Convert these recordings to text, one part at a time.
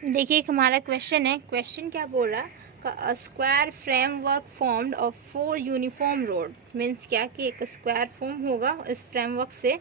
देखिए एक हमारा क्वेश्चन है, क्वेश्चन क्या बोल रहा है, square framework formed of 4 uniform road. Means क्या कि एक स्क्वायर फॉर्म होगा इस फ्रेमवर्क से,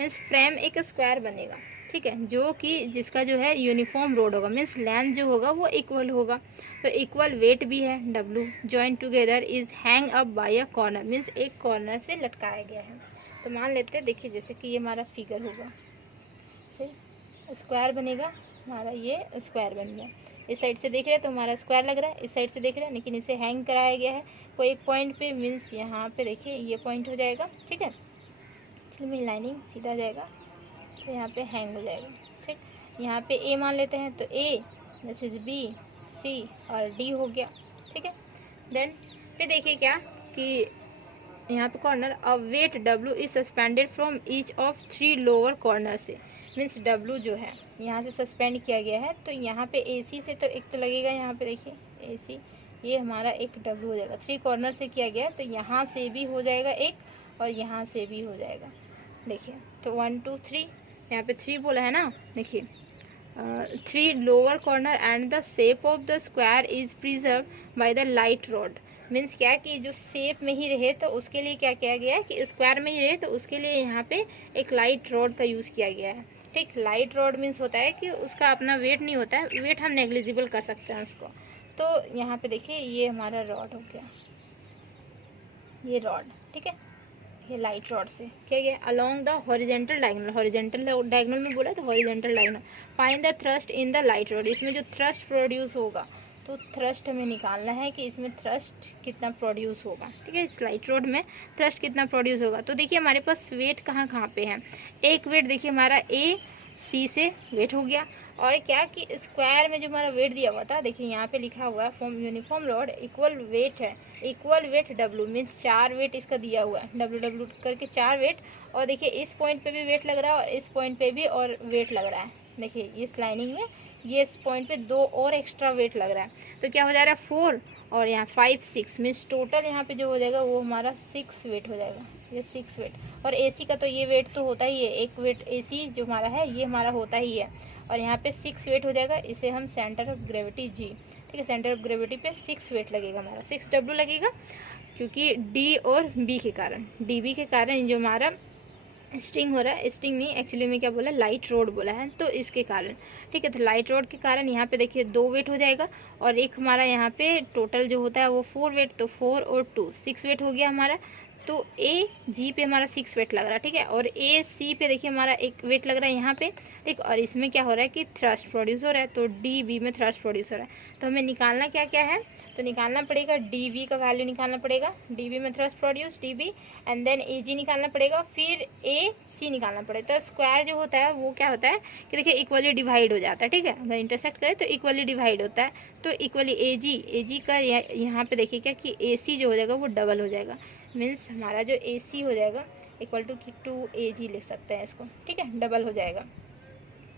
मीन्स फ्रेम एक स्क्वायर बनेगा, ठीक है, जो कि जिसका जो है यूनिफॉर्म रोड होगा, मीन्स लेंथ जो होगा वो इक्वल होगा, तो इक्वल वेट भी है W, joint together is hang up by a corner, means एक कॉर्नर से लटकाया गया है। तो मान लेते हैं, देखिए जैसे कि ये हमारा फिगर होगा, सही स्क्वायर बनेगा हमारा, ये स्क्वायर बन गया। इस साइड से देख रहे हैं तो हमारा स्क्वायर लग रहा है, इस साइड से देख रहे हैं लेकिन इसे हैंग कराया गया है कोई एक पॉइंट पे, मीन्स यहाँ पे देखिए ये पॉइंट हो जाएगा, ठीक है, चलिए मेरी लाइनिंग सीधा जाएगा तो यहाँ पे हैंग हो जाएगा, ठीक। यहाँ पे ए मान लेते हैं, तो ए, दिस इज बी, सी और डी हो गया, ठीक है। देन फिर देखिए क्या कि यहाँ पे corner, a weight W is suspended from each of 3 lower corner से, मीन्स W जो है यहाँ से सस्पेंड किया गया है, तो यहाँ पे AC से तो एक तो लगेगा, यहाँ पे देखिए AC, ये हमारा एक W हो जाएगा, 3 कॉर्नर से किया गया है तो यहाँ से भी हो जाएगा एक और यहाँ से भी हो जाएगा, देखिए तो 1 2 3, यहाँ पे 3 बोला है ना, देखिए 3 lower corner and the shape of the square is preserve by the light rod. Means क्या कि जो शेप में ही रहे तो उसके लिए क्या किया गया है कि स्क्वायर में ही रहे, तो उसके लिए यहाँ पे एक लाइट रॉड का यूज़ किया गया है, ठीक। लाइट रॉड मीन्स होता है कि उसका अपना वेट नहीं होता है, वेट हम नेग्लिजिबल कर सकते हैं उसको। तो यहाँ पे देखिए ये हमारा रॉड हो गया, ये रॉड, ठीक है, ये लाइट रॉड से क्या गया along the horizontal diagonal, horizontal diagonal में बोला तो horizontal diagonal, find the thrust in the light rod, इसमें जो थ्रस्ट प्रोड्यूस होगा, तो थ्रस्ट हमें निकालना है कि इसमें थ्रस्ट कितना प्रोड्यूस होगा, ठीक है, इस लाइट रॉड में थ्रस्ट कितना प्रोड्यूस होगा। तो देखिए हमारे पास वेट कहाँ कहाँ पे है, एक वेट देखिए हमारा AC से वेट हो गया, और क्या कि स्क्वायर में जो हमारा वेट दिया हुआ था, देखिए यहाँ पे लिखा हुआ है form uniform load equal weight है, equal weight W, means 4 weight इसका दिया हुआ है, W करके 4 वेट, और देखिए इस पॉइंट पे भी वेट लग रहा है और इस पॉइंट पे भी और वेट लग रहा है, देखिए इस लाइनिंग में ये इस पॉइंट पे 2 और एक्स्ट्रा वेट लग रहा है, तो क्या हो जा रहा है 4 और यहाँ 5 6, मीन्स टोटल यहाँ पे जो हो जाएगा वो हमारा 6 वेट हो जाएगा, ये 6 वेट। और AC का तो ये वेट तो होता ही है, एक वेट AC जो हमारा है ये हमारा होता ही है, और यहाँ पे 6 वेट हो जाएगा, इसे हम सेंटर ऑफ ग्रेविटी G, ठीक है, सेंटर ऑफ ग्रेविटी पे 6 वेट लगेगा हमारा, 6W लगेगा, क्योंकि D और B के कारण, DB के कारण जो हमारा स्टिंग हो रहा है, स्टिंग नहीं एक्चुअली में क्या बोला, लाइट रोड बोला है, तो इसके कारण, ठीक है, तो लाइट रोड के कारण यहाँ पे देखिए 2 वेट हो जाएगा, और एक हमारा यहाँ पे टोटल जो होता है वो 4 वेट, तो 4 और 2 6 वेट हो गया हमारा, तो AG पे हमारा 6 वेट लग रहा है, ठीक है, और AC पे देखिए हमारा एक वेट लग रहा है यहाँ पे, ठीक, और इसमें क्या हो रहा है कि थ्रस्ट प्रोड्यूस हो रहा है, तो DB में थ्रस्ट प्रोड्यूस हो रहा है, तो हमें निकालना क्या क्या है, तो निकालना पड़ेगा DB का वैल्यू निकालना पड़ेगा, DB में thrust produce DB, and then AG निकालना पड़ेगा, फिर AC निकालना पड़ेगा। तो स्क्वायर जो होता है वो क्या होता है कि देखिए इक्वली डिवाइड हो जाता है, ठीक है, अगर इंटरसेक्ट करें तो इक्वली डिवाइड होता है, तो इक्वली AG का यहाँ पे देखिए क्या कि AC जो हो जाएगा वो डबल हो जाएगा, मीन्स हमारा जो AC हो जाएगा इक्वल टू AG लिख सकते हैं इसको, ठीक है, डबल हो जाएगा।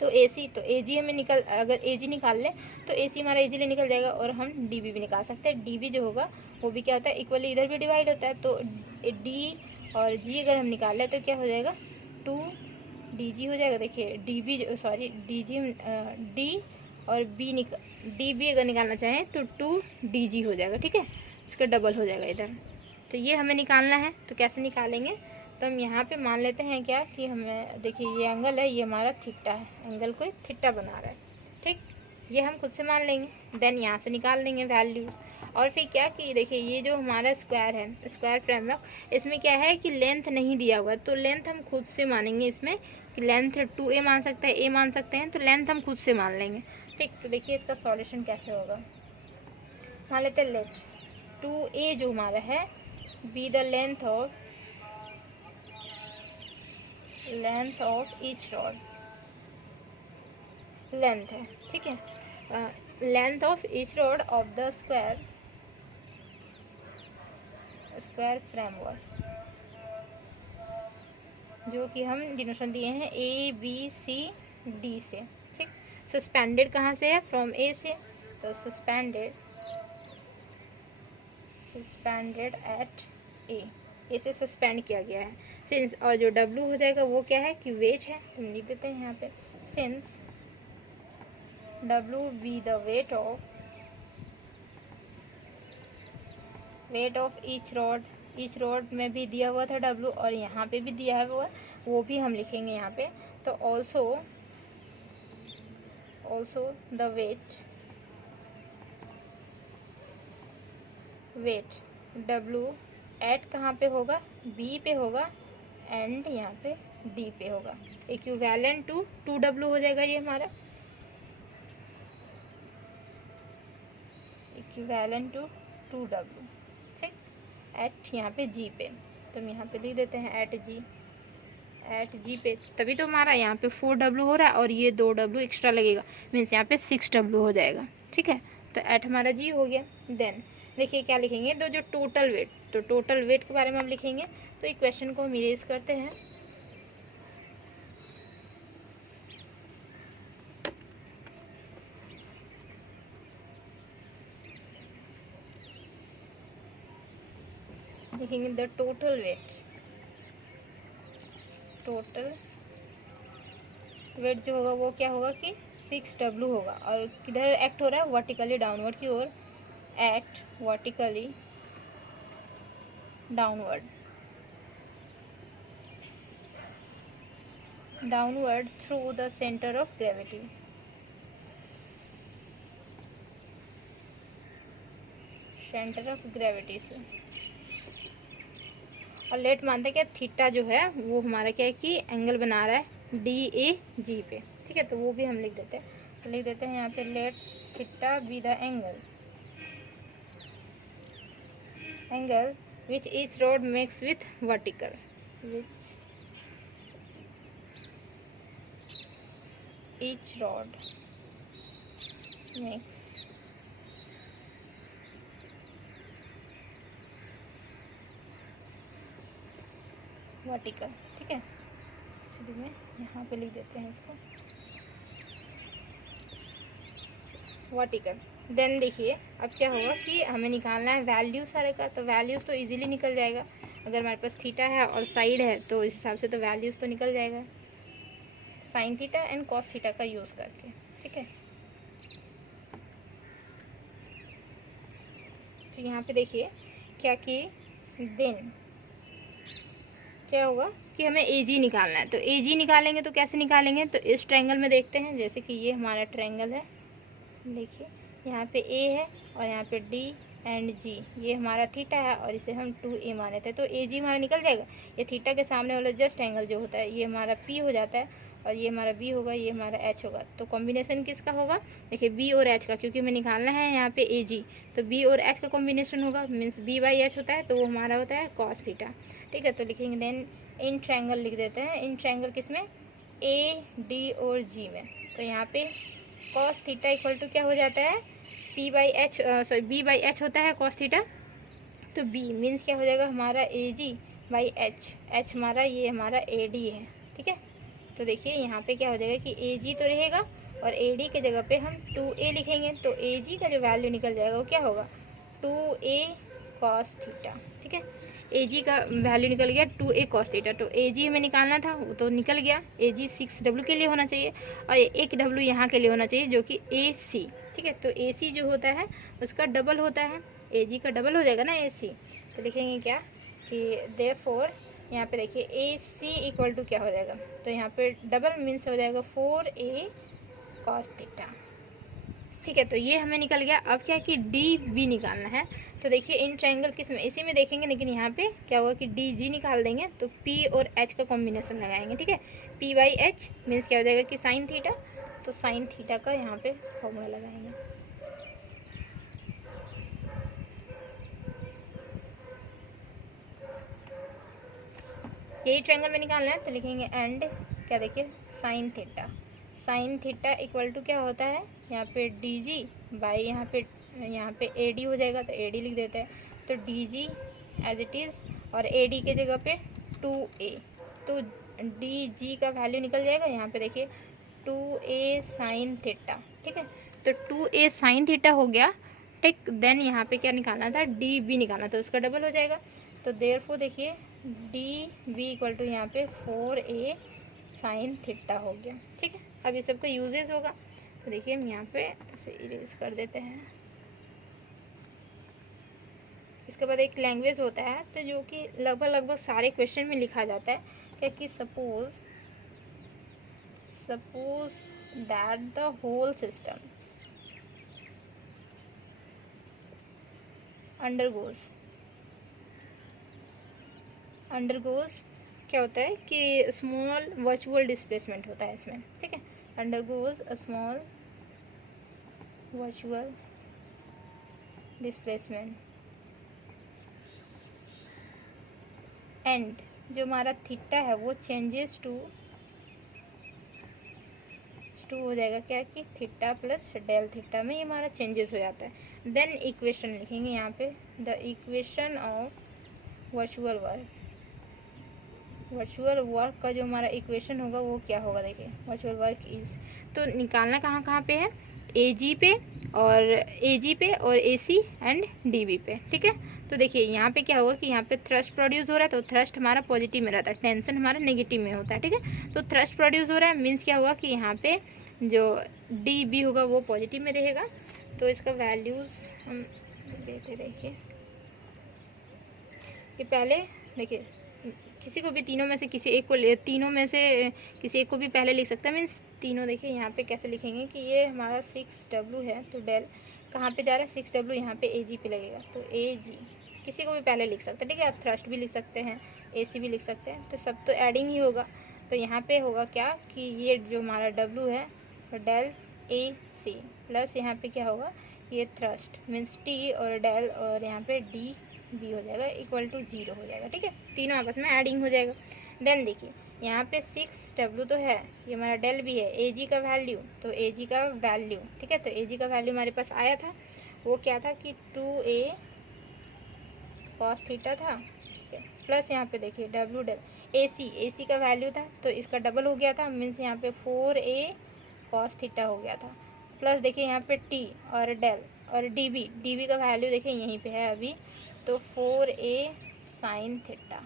तो AC, तो AG हमें निकल, अगर AG निकाल लें तो AC हमारा इजीली निकल जाएगा, और हम DB भी निकाल सकते हैं, DB जो होगा वो भी क्या होता है इक्वली इधर भी डिवाइड होता है, तो D और G अगर हम निकाल लें तो क्या हो जाएगा 2DG हो जाएगा, देखिए DB सॉरी DG D और DB अगर निकालना चाहें तो 2DG हो जाएगा, ठीक है, इसका डबल हो जाएगा इधर। तो ये हमें निकालना है, तो कैसे निकालेंगे, तो हम यहाँ पे मान लेते हैं क्या कि हमें देखिए ये एंगल है, ये हमारा थीटा है, एंगल को थीटा बना रहा है, ठीक, ये हम खुद से मान लेंगे, देन यहाँ से निकाल लेंगे वैल्यूज़। और फिर क्या कि देखिए ये जो हमारा स्क्वायर है, स्क्वायर फ्रेमवर्क, इसमें क्या है कि लेंथ नहीं दिया हुआ है, तो लेंथ हम खुद से मानेंगे इसमें कि लेंथ 2A मान सकता है, A मान सकते हैं, तो लेंथ हम खुद से मान लेंगे, ठीक। तो देखिए इसका सॉल्यूशन कैसे होगा, मान लेते हैं लेट 2A जो हमारा है be the length of each rod, length है, ठीक है, length of each rod of the square framework, जो कि हम डिनोशन दिए हैं ABCD से, ठीक। सस्पेंडेड कहाँ से है, फ्रॉम A से, तो सस्पेंडेड एट A से सस्पेंड किया गया है, सिंस, और जो W हो जाएगा वो क्या है कि वेट है, हम लिख देते हैं यहाँ पे, since W be the weight of each rod में भी दिया हुआ था W, और यहाँ पे भी दिया हुआ है, वो भी हम लिखेंगे यहाँ पे। तो also the weight W at कहाँ पे होगा, B पे होगा, एंड यहाँ पे D पे होगा। इक्विवेलेंट टू 2W हो जाएगा ये हमारा, इक्विवेलेंट टू 2W, ठीक। एट यहाँ पे G पे, तो हम यहाँ पे लिख देते हैं एट G पे, तभी तो हमारा यहाँ पे 4W हो रहा है और ये 2W एक्स्ट्रा लगेगा, मीन्स यहाँ पे 6W हो जाएगा, ठीक है। तो एट हमारा G हो गया। देन देखिए क्या लिखेंगे, तो जो टोटल वेट, तो टोटल वेट के बारे में हम लिखेंगे। तो एक क्वेश्चन को हम इरेज करते हैं। लिखेंगे द टोटल वेट जो होगा वो क्या होगा कि 6W होगा, और किधर एक्ट हो रहा है, वर्टिकली डाउनवर्ड की ओर, act vertically downward through the centre of gravity. Centre of gravity से, और लेट मानते हैं क्या, थीटा जो है वो हमारा क्या है कि एंगल बना रहा है DAG पे, ठीक है। तो वो भी हम लिख देते हैं, तो लिख देते हैं यहाँ पे let theta be the angle which each rod makes with vertical, which each rod makes vertical, ठीक है। इसलिए में यहाँ पे लिख देते हैं इसको वर्टिकल। देन देखिए अब क्या होगा कि हमें निकालना है वैल्यू सारे का, तो वैल्यूज़ तो इजीली निकल जाएगा, अगर हमारे पास थीटा है और साइड है तो इस हिसाब से तो वैल्यूज़ तो निकल जाएगा, sine theta and cos theta का यूज़ करके, ठीक है। तो यहाँ पे देखिए क्या कि देन क्या होगा कि हमें AG निकालना है, तो AG निकालेंगे तो कैसे निकालेंगे, तो इस ट्रायंगल में देखते हैं। जैसे कि ये हमारा ट्रायंगल है, देखिए यहाँ पे A है और यहाँ पे D एंड G, ये हमारा थीटा है और इसे हम 2A माने थे, तो AG हमारा निकल जाएगा। ये थीटा के सामने वाला जस्ट एंगल जो होता है ये हमारा P हो जाता है, और ये हमारा B होगा, ये हमारा H होगा। तो कॉम्बिनेशन किसका होगा, देखिए B और H का, क्योंकि हमें निकालना है यहाँ पे AG, तो B और H का कॉम्बिनेशन होगा, मीन्स B/H होता है, तो वो हमारा होता है कॉस थीटा, ठीक है। तो लिखेंगे देन इन ट्रायंगल लिख देते हैं, इन ट्रायंगल किस में, AD और G में। तो यहाँ पे कॉस थीटा इक्वल टू क्या हो जाता है, B/H होता है कॉस थीटा, तो B मीन्स क्या हो जाएगा हमारा AG/H, H हमारा ये हमारा AD है, ठीक है। तो देखिए यहाँ पे क्या हो जाएगा कि AG तो रहेगा और AD के जगह पे हम 2A लिखेंगे, तो AG का जो वैल्यू निकल जाएगा वो क्या होगा 2A कॉस थीटा, ठीक है। AG का वैल्यू निकल गया 2A कॉस थीटा, तो AG हमें निकालना था वो तो निकल गया, AG 6W के लिए होना चाहिए और 1W यहाँ के लिए होना चाहिए जो कि AC, ठीक है। तो AC जो होता है उसका डबल होता है, AG का डबल हो जाएगा ना AC, तो लिखेंगे क्या कि देयरफॉर यहाँ पे देखिए AC इक्वल टू क्या हो जाएगा, तो यहाँ पे डबल मीन्स हो जाएगा 4A कॉस थीटा, ठीक है। तो ये हमें निकल गया। अब क्या कि DB निकालना है, तो देखिए इन ट्रायंगल किस में, इसी में देखेंगे, लेकिन यहाँ पे क्या होगा कि DG निकाल देंगे, तो P और H का कॉम्बिनेशन लगाएंगे, ठीक है। P/H मीन्स क्या हो जाएगा कि साइन थीटा, तो साइन थीटा का यहाँ पे फॉर्मूला लगाएंगे। यही ट्रायंगल में निकालना है, तो लिखेंगे एंड क्या देखिए साइन थीटा इक्वल टू क्या होता है यहाँ पे DG बाई यहाँ पे AD हो जाएगा, तो AD लिख देते हैं, तो DG एज इट इज़ और AD के जगह पे 2A, तो DG का वैल्यू निकल जाएगा यहाँ पे देखिए 2A साइन थीटा, ठीक है। तो 2A साइन थीटा हो गया, ठीक। देन यहाँ पे क्या निकालना था, DB निकालना था, उसका डबल हो जाएगा, तो देयरफॉर देखिए DB इक्वल टू यहाँ पे 4A साइन थीटा हो गया, ठीक है। अब ये सबका यूजेस होगा, तो देखिए हम यहाँ पे इसे इरेज कर देते हैं। इसके बाद एक लैंग्वेज होता है तो जो कि लगभग सारे क्वेश्चन में लिखा जाता है क्या कि suppose that the whole system undergoes क्या होता है कि स्मॉल वर्चुअल डिस्प्लेसमेंट होता है इसमें, ठीक है। Undergoes a small virtual displacement and जो हमारा थीटा है वो चेंजेस टू हो जाएगा क्या कि थीटा प्लस डेल थीटा में ये हमारा चेंजेस हो जाता है। देन इक्वेशन लिखेंगे यहाँ पे, the equation of virtual work का जो हमारा इक्वेशन होगा वो क्या होगा, देखिए वर्चुअल वर्क इज, तो निकालना कहाँ पे है, AG पे और AC एंड DB पे, ठीक है। तो देखिए यहाँ पे क्या होगा कि यहाँ पे थ्रस्ट प्रोड्यूस हो रहा है, तो थ्रस्ट हमारा पॉजिटिव में रहता है, टेंशन हमारा नेगेटिव में होता है, ठीक है। तो थ्रस्ट प्रोड्यूस हो रहा है मीन्स क्या होगा कि यहाँ पे जो DB होगा वो पॉजिटिव में रहेगा। तो इसका वैल्यूज़ हम देते, देखिए कि पहले देखिए किसी को भी तीनों में से किसी एक को भी पहले लिख सकता है, मीन्स तीनों। देखिए यहाँ पे कैसे लिखेंगे कि ये हमारा 6W है, तो डेल कहाँ पे जा रहा है, 6W यहाँ पे AG पे लगेगा, तो AG किसी को भी पहले लिख सकते हैं, ठीक है। आप थ्रस्ट भी लिख सकते हैं, AC भी लिख सकते हैं, तो सब तो एडिंग ही होगा। तो यहाँ पे होगा क्या कि ये जो हमारा W है तो डेल AC प्लस यहाँ पे क्या होगा, ये थ्रस्ट मीन्स T और डेल और यहाँ पे DB हो जाएगा इक्वल टू 0 हो जाएगा, ठीक है। तीनों आपस में एडिंग हो जाएगा। देन देखिए यहाँ पे 6W तो है, ये हमारा डेल भी है, AG का वैल्यू, तो AG का वैल्यू, ठीक है। तो AG का वैल्यू हमारे पास आया था, वो क्या था कि 2A cos थीटा था, ठीक है। प्लस यहाँ पे देखिए W डेल AC का वैल्यू था, तो इसका डबल हो गया था, मीन्स यहाँ पे 4A cos थीटा हो गया था। प्लस देखिए यहाँ पे T और डेल और DB का वैल्यू देखिए यहीं पे है अभी, तो 4A sine theta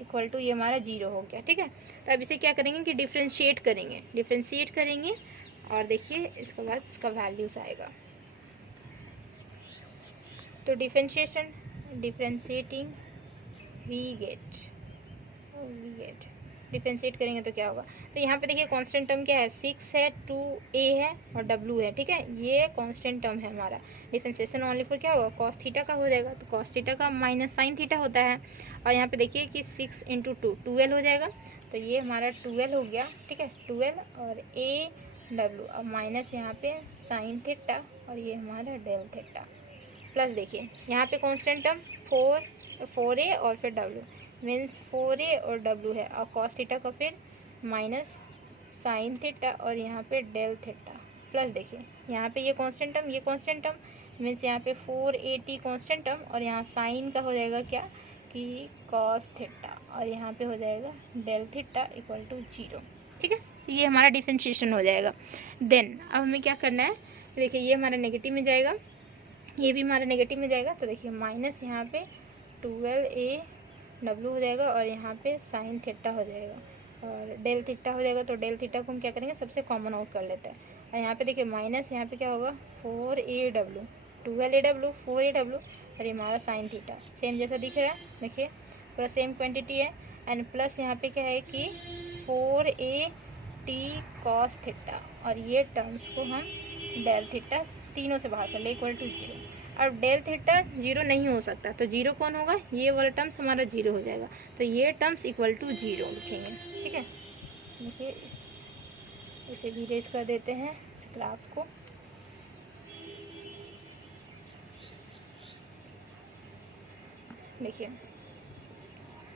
equal to ये हमारा 0 हो गया, ठीक है। तो अब इसे क्या करेंगे कि डिफ्रेंशिएट करेंगे और देखिए इसके बाद इसका वैल्यूज आएगा। तो डिफ्रेंशिएटिंग वी गेट डिफ्रेंशिएट करेंगे तो क्या होगा, तो यहाँ पे देखिए कांस्टेंट टर्म क्या है, 6 है, 2A है और W है, ठीक है। ये कांस्टेंट टर्म है हमारा। डिफ्रेंशिएशन ओनली फॉर क्या होगा, कॉस थीटा का हो जाएगा, तो कॉस थीटा का माइनस साइन थीटा होता है। और यहाँ पे देखिए कि 6 × 2 12 हो जाएगा, तो ये हमारा 12 हो गया, ठीक है। 12 और AW और माइनस यहाँ पे साइन थीटा और ये हमारा डेल थीटा। प्लस देखिए यहाँ पे कांस्टेंट टर्म 4A और फिर W मीन्स 4A और W है, और कॉस थीटा का फिर माइनस साइन थीटा और यहाँ पे डेल थीटा। प्लस देखिए यहाँ पे ये कांस्टेंट टर्म मीन्स यहाँ पे 4AT कांस्टेंट टर्म और यहाँ साइन का हो जाएगा क्या कि कॉस थीटा और यहाँ पे हो जाएगा डेल थीटा इक्वल टू 0, ठीक है। ये हमारा डिफरेंशिएशन हो जाएगा। देन अब हमें क्या करना है, देखिए ये हमारा नेगेटिव में जाएगा, ये भी हमारा नेगेटिव में जाएगा, तो देखिए माइनस यहाँ पे 12AW हो जाएगा और यहाँ पे साइन थीटा हो जाएगा और डेल थीटा हो जाएगा। तो डेल थीटा को हम क्या करेंगे, सबसे कॉमन आउट कर लेते हैं और यहाँ पे देखिए माइनस यहाँ पे क्या होगा 4AW 12AW 4AW और ये हमारा साइन थीटा सेम जैसा दिख रहा है, देखिए पूरा सेम क्वांटिटी है। एंड प्लस यहाँ पे क्या है कि 4AT कॉस थीटा और ये टर्म्स को हम डेल थीटा तीनों से बाहर कर ले इक्वल टू 0। अब डेल थीटा 0 नहीं हो सकता, तो 0 कौन होगा, ये वाला टर्म्स हमारा 0 हो जाएगा, तो ये टर्म्स इक्वल टू 0 लिखेंगे, ठीक है। देखिए इसे भी रेस कर देते हैं इस ग्राफ को। देखिए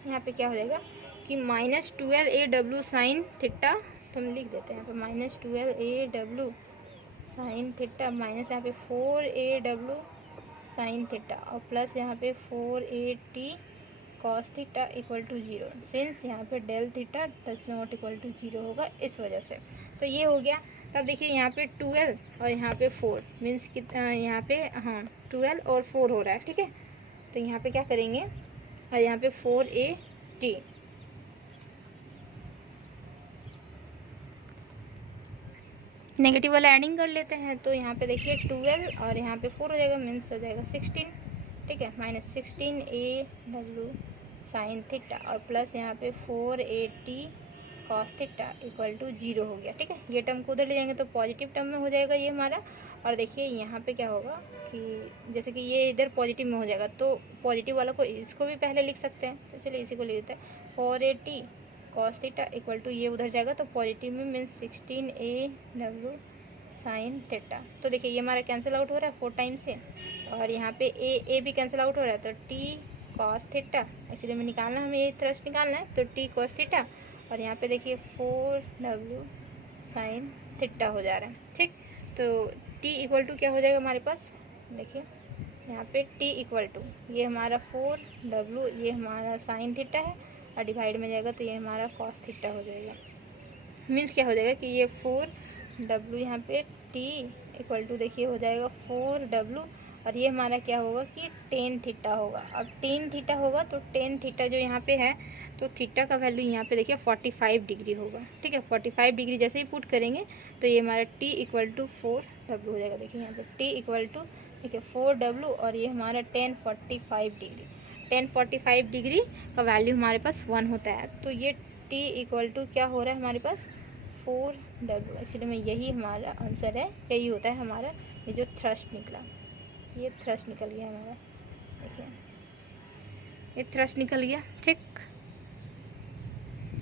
यहाँ पे क्या हो जाएगा कि माइनस 12AW साइन थीटा, तो हम लिख देते हैं यहाँ पे minus 12AW sine theta minus यहाँ पे 4AW साइन थीटा और प्लस यहाँ पे 4AT cos theta equal to 0 since यहाँ पे del theta does not equal to 0 होगा इस वजह से। तो ये हो गया। तब देखिए यहाँ पे 12 और यहाँ पे 4 मीन्स कितना, यहाँ पे हाँ 12 और 4 हो रहा है, ठीक है। तो यहाँ पे क्या करेंगे और यहाँ पे 4AT नेगेटिव वाला एडिंग कर लेते हैं, तो यहाँ पे देखिए 12 और यहाँ पे 4 हो जाएगा, मीन्स हो जाएगा 16, ठीक है, -16 AW साइन थीटा और प्लस यहाँ पे 480 कॉस थीटा इक्वल टू 0 हो गया, ठीक है। ये टर्म को उधर ले जाएंगे तो पॉजिटिव टर्म में हो जाएगा ये हमारा। और देखिए यहाँ पे क्या होगा कि जैसे कि ये इधर पॉजिटिव में हो जाएगा, तो पॉजिटिव वाला को इसको भी पहले लिख सकते हैं, तो चलिए इसी को लिख देते हैं। 480 कॉस थीटा इक्वल टू ये उधर जाएगा तो पॉजिटिव में मीन्स 16 AW साइन थीटा। तो देखिए ये हमारा कैंसिल आउट हो रहा है 4 टाइम से, और यहाँ पे ए भी कैंसिल आउट हो रहा है, तो टी कॉस थीटा एक्चुअली में निकालना, हमें ये थ्रस्ट निकालना है, तो टी कॉस थीटा और यहाँ पे देखिए 4W साइन थीटा हो जा रहा है, ठीक। तो टी इक्वल टू क्या हो जाएगा हमारे पास, देखिए यहाँ पे टी इक्वल टू ये हमारा 4W, ये हमारा साइन थीटा है और डिवाइड में जाएगा तो ये हमारा कॉस थीटा हो जाएगा। मीन्स क्या हो जाएगा कि ये 4W यहाँ पे टी इक्वल टू देखिए हो जाएगा 4W और ये हमारा क्या होगा कि टेन थीटा होगा। अब टेन थीटा होगा तो टेन थीटा जो यहाँ पे है, तो थीटा का वैल्यू यहाँ पे देखिए 45 डिग्री होगा, ठीक है। 45 डिग्री जैसे ही पुट करेंगे तो ये हमारा टी इक्वल टू 4W हो जाएगा। देखिए यहाँ पे टी इक्वल टू देखिए 4W और ये हमारा 1045 डिग्री, 1045 डिग्री का वैल्यू हमारे पास 1 होता है। तो ये टी इक्वल टू क्या हो रहा है हमारे पास 4W। एक्चुअली में यही हमारा आंसर है, यही होता है हमारा ये जो थ्रस्ट निकला, ये थ्रस्ट निकल गया हमारा, देखिए ये थ्रस्ट निकल गया, ठीक।